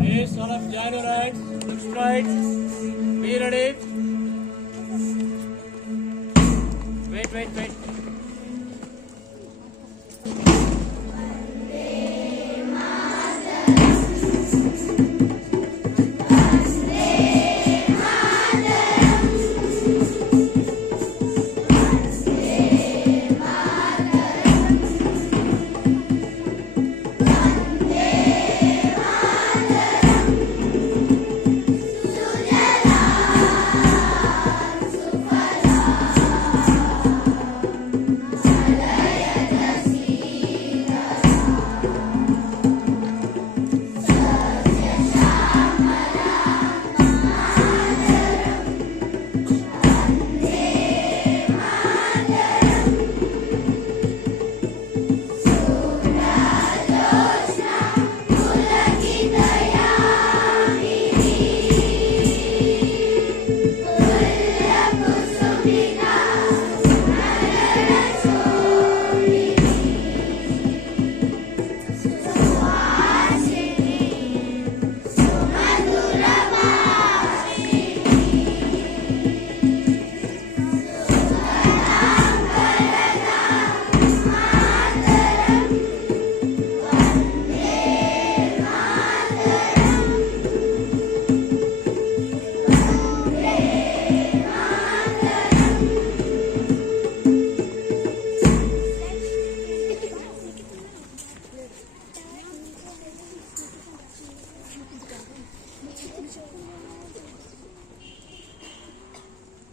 Yes, all of join your right, left straight. Be ready. Wait.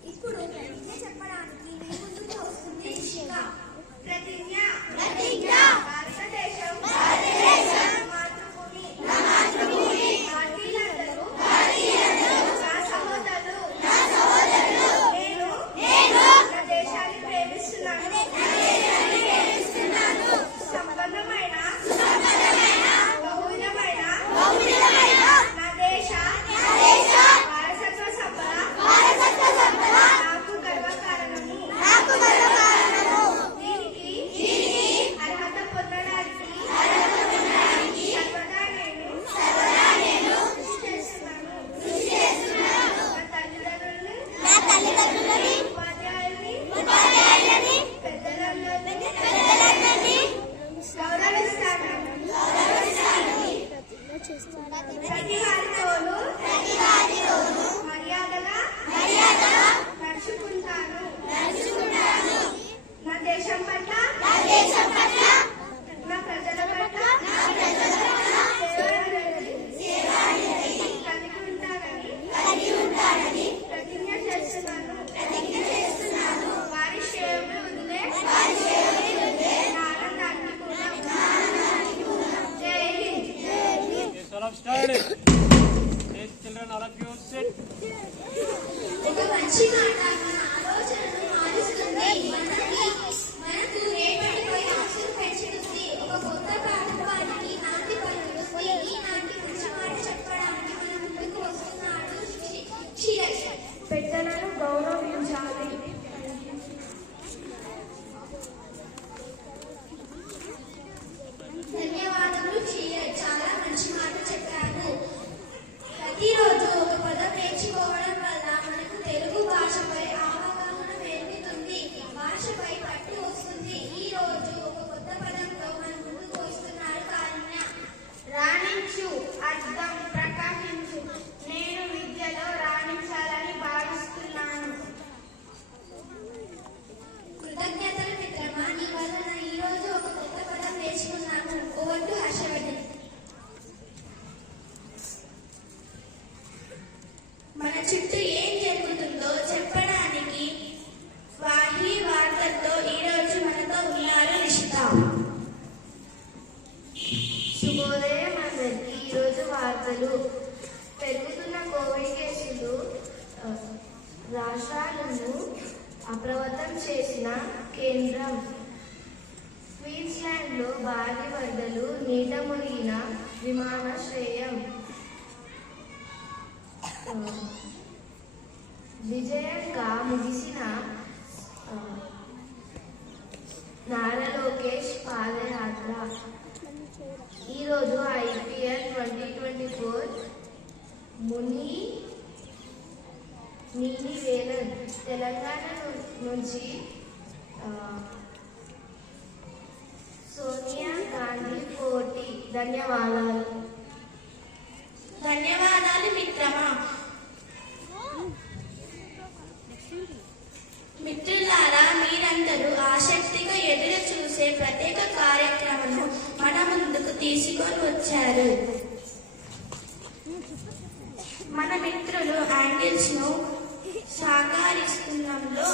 ఇప్పుడు ప్రతిజ్ఞ చెప్పడానికి మీ ముందుకు వస్తుంది శిఖ. ప్రతిజ్ఞ భారతదేశం మాతృభూమి భారతీయులందరూ నా సహోదరులు. నేను నా దేశాన్ని ప్రేమిస్తున్నాను. సంపన్నమైన బహువిధమైన నా దేశ వారసత్వ సంపద నాకు గర్వకారణము. దీనికి అర్హత పొందడానికి సర్వదా నేను కృషి చేస్తున్నాను. నా తల్లిదండ్రులని ఉపాధ్యాయులని పెద్దలందరినీ గౌరవిస్తాను. ప్రతి వారితోనూ మర్యాదగా నడుచుకుంటాను. నా దేశం పట్ల నా ప్రజల పట్ల కలిగి ఉంటానని ప్రతిజ్ఞ చేస్తున్నాను. వారి శ్రేయమే వదిలే నా ఆనందాన్ని కూడా. జై Hind. Yes, all of started. Yes, children, all of you sit. ఒక మంచి మాట మన ఆలోచనను మారుస్తుంది. మనకు రేపటిపై ఆశలు పెంచుతుంది. ఒక కొత్త ప్రారంభానికి నాంది పలుకుతుంది. ఈనాటి మంచి మాట చెప్పడానికి మన ముందుకు వస్తున్నాడు క్షీరజ్. పెద్దలను గౌరవించాలి. ధన్యవాదములు క్షీరజ్, చాలా మంచి మాట చెప్పారు. ప్రతిరోజు ఒక పదం నేర్చుకోవడం వల్ల మనకు తెలుగు భాషపై అవగాహన పెరుగుతుంది. భాషపై పట్టు వస్తుంది. ఈ రోజు ఒక కొత్త పదంతో మన ముందుకు వస్తున్నారు కారుణ్య. రాణించు అర్థం ప్రకాశించు. నేను విద్యలో రాణించాలని భావిస్తున్నాను. కృతజ్ఞతలు మిత్రమా, నీ వలన ఈ రోజు ఒక కొత్త పదం నేర్చుకున్నాను. Over to Harshavardhan. మన చుట్టూ ఏం జరుగుతుందో చెప్పడానికి వాహి వార్తలతో ఈ రోజు మనతో ఉన్నారు నిషిత. శుభోదయం అందరికీ. ఈరోజు వార్తలు. పెరుగుతున్న కోవిడ్ కేసులు రాష్ట్రాలను అప్రమత్తం చేసిన కేంద్రం. క్వీన్స్లాండ్లో భారీ వరదలు, నీట మునిగిన విమానాశ్రయం. విజయంగా ముగిసిన నారా లోకేష్ పాదయాత్ర. ఈరోజు IPL 2024 నీని వేలన్ తెలంగాణ నుంచి సోనియా గాంధీ పోటీ. ధన్యవాదాలు. ధన్యవాదాలు మిత్రమా. మిత్రులారా, మీరందరూ ఆసక్తిగా ఎదురు చూసే ప్రత్యేక కార్యక్రమం మన ముందుకు తీసుకొని వచ్చారు. మన మిత్రులు యాంగిల్స్ ను సాకారిస్తున్నంలో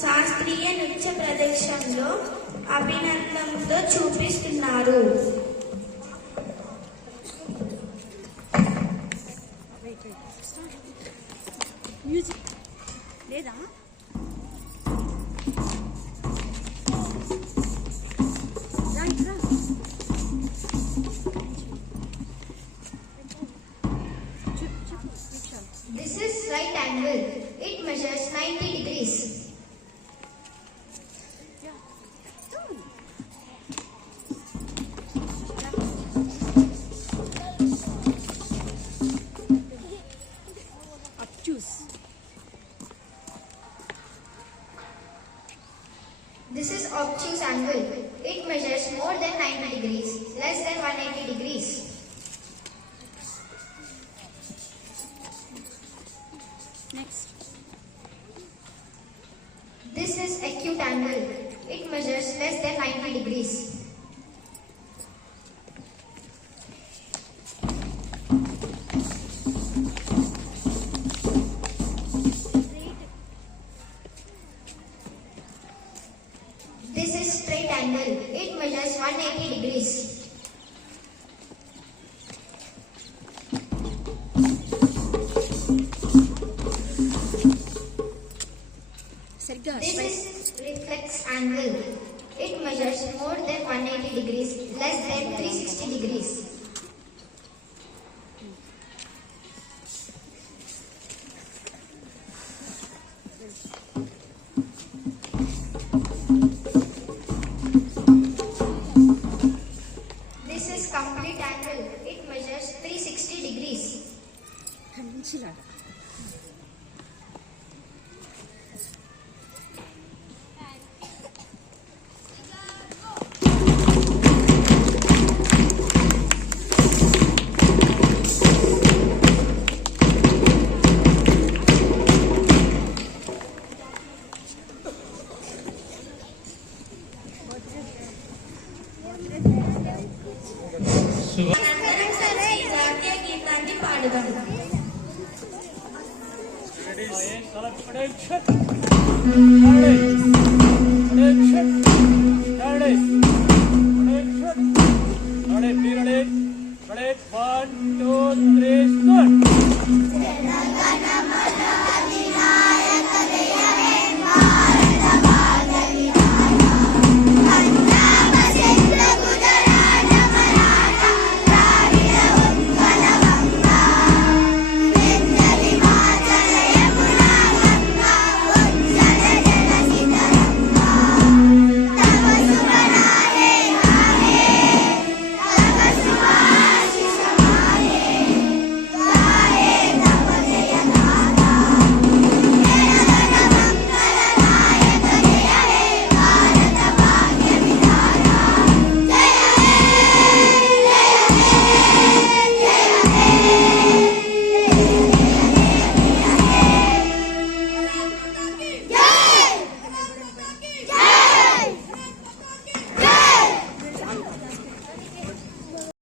శాస్త్రీయ నృత్య ప్రదర్శనలో అభినందనతో చూపిస్తున్నారు. మ్యూజిక్ లేదా? This is right angle. It measures 90 degrees. Obtuse. This is obtuse angle. It measures more than 90 degrees, less than 180 degrees. Next. This is acute angle. It measures less than 90 degrees. This is straight angle. It measures 180 degrees. సరిగ్గా This is reflex angle. It measures more than 180 degrees, less than 360 degrees. This is complete angle. It measures 360 degrees. కనిపించిలాగా. మనందరం కలిసి జాతీయ గీతాన్ని పాడుదాం. Attention. Attention. Ready. Ready. Ready. 1, 2, 3, start.